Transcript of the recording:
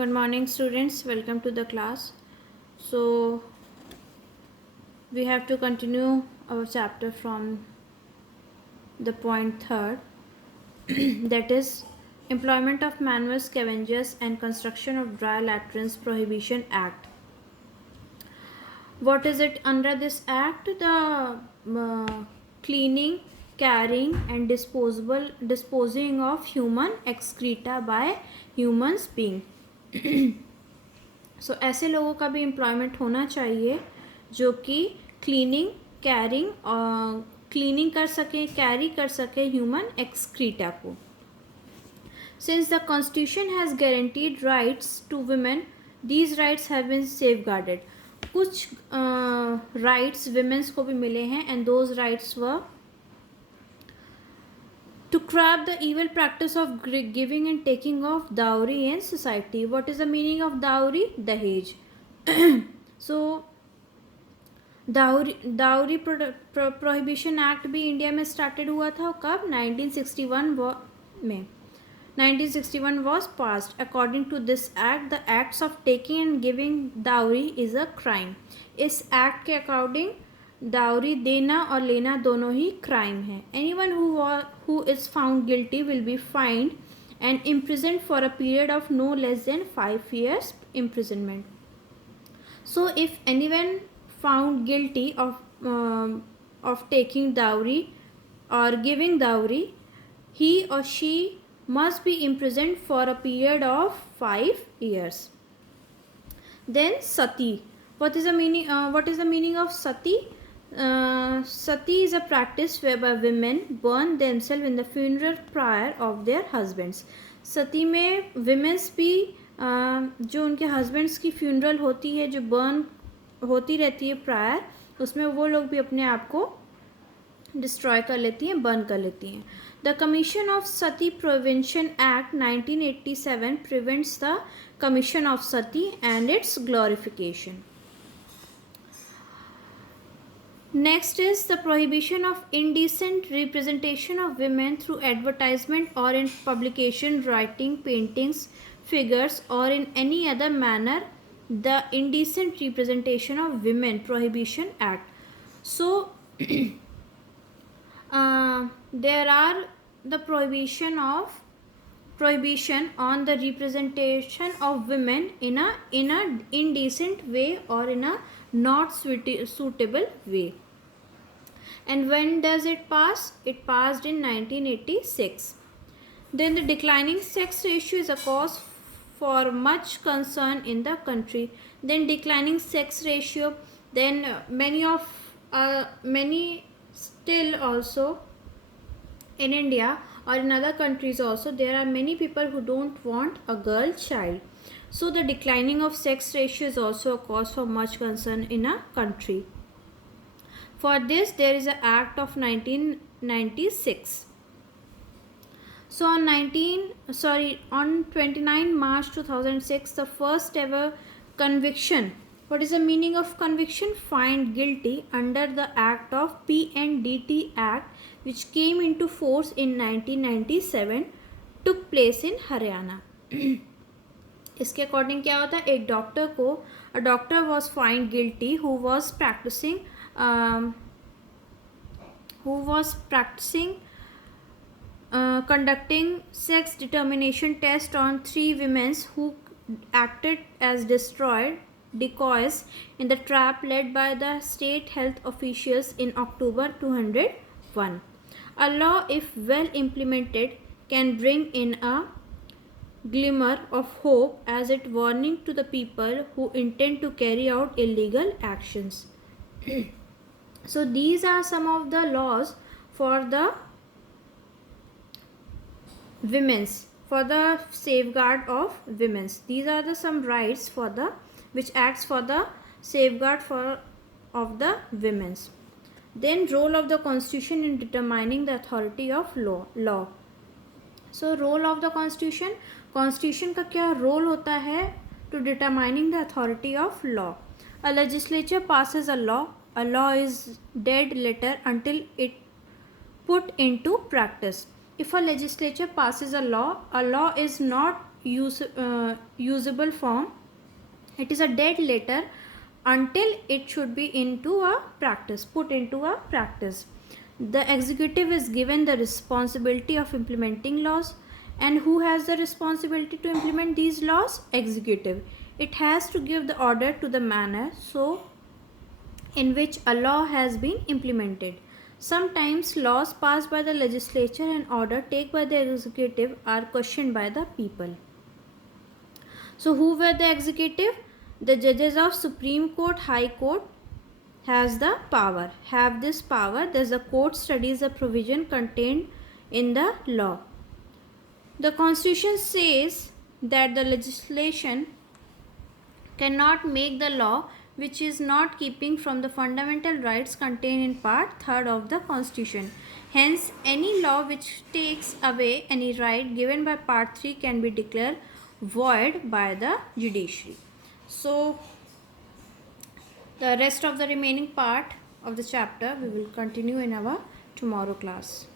Good morning, students. Welcome to the class. So, we have to continue our chapter from the point third, that is, Employment of Manual Scavengers and Construction of Dry Latrines Prohibition Act. What is it under this act? The cleaning, carrying, and disposing of human excreta by humans being. सो ऐसे लोगों का भी employment होना चाहिए जो कि cleaning कर सकें, कैरी कर सकें ह्यूमन एक्सक्रीटा को. Since the constitution has guaranteed rights to women, these rights have been safeguarded. कुछ राइट्स विमेंस को भी मिले हैं and those rights were to curb the evil practice of giving and taking of dowry in society. What is the meaning of dowry? Dahej. So dowry prohibition act भी India में started हुआ था. कब? 1961 में. 1961 was passed. According to this act, the acts of taking and giving dowry is a crime. इस act के according dowry देना और लेना दोनों ही क्राइम है. Anyone who is found guilty will be fined and imprisoned for a period of no less than 5 years imprisonment. So if anyone found guilty of taking dowry or giving dowry, he or she must be imprisoned for a period of 5 years. Then sati. What is the meaning of sati? Sati is a practice whereby women burn themselves in the funeral pyre of their husbands. सती में women's भी जो उनके husbands की funeral होती है, जो burn होती रहती है प्रायर, उसमें वो लोग भी अपने आप को डिस्ट्रॉय कर लेती हैं, बर्न कर लेती हैं. The commission of Sati prevention act 1987 prevents the commission of Sati and it's glorification. Next is the prohibition of indecent representation of women through advertisement or in publication, writing, paintings, figures, or in any other manner. The Indecent Representation of Women Prohibition Act. So, there are the prohibition on the representation of women in a indecent way or in a not suitable way. And when does it pass? It passed in 1986. Then the declining sex ratio is a cause for much concern in the country. Then declining sex ratio, then many still also in India or in other countries also, there are many people who don't want a girl child. So the declining of sex ratio is also a cause for much concern in a country. For this, there is an act of 1996. So on 29 March 2006, the first ever conviction. What is the meaning of conviction? Found guilty under the act of PNDT Act, which came into force in 1997, took place in Haryana. इसके according क्या होता है? एक doctor को, a doctor was find guilty who was practicing conducting sex determination test on 3 women who acted as decoys in the trap led by the state health officials in October 2001. A law, if well implemented, can bring in a glimmer of hope as it warning to the people who intend to carry out illegal actions. So these are some of the laws for the women's, for the safeguard of women's. These are the some rights for the which acts for the safeguard of the women's. Then role of the constitution in determining the authority of law. So role of the constitution का क्या role होता है to determining the authority of law. A legislature passes a law is dead letter until it put into practice. If a legislature passes a law is not usable form. It is a dead letter until it should be put into a practice. The executive is given the responsibility of implementing laws. And who has the responsibility to implement these laws? Executive. It has to give the order to the manner in which a law has been implemented. Sometimes laws passed by the legislature and order taken by the executive are questioned by the people. So who were the executive? The judges of Supreme Court, High Court have this power. Thus the court studies the provision contained in the law. The Constitution says that the legislation cannot make the law which is not keeping from the fundamental rights contained in Part 3rd of the Constitution. Hence, any law which takes away any right given by Part 3 can be declared void by the judiciary. So, the rest of the remaining part of the chapter we will continue in our tomorrow class.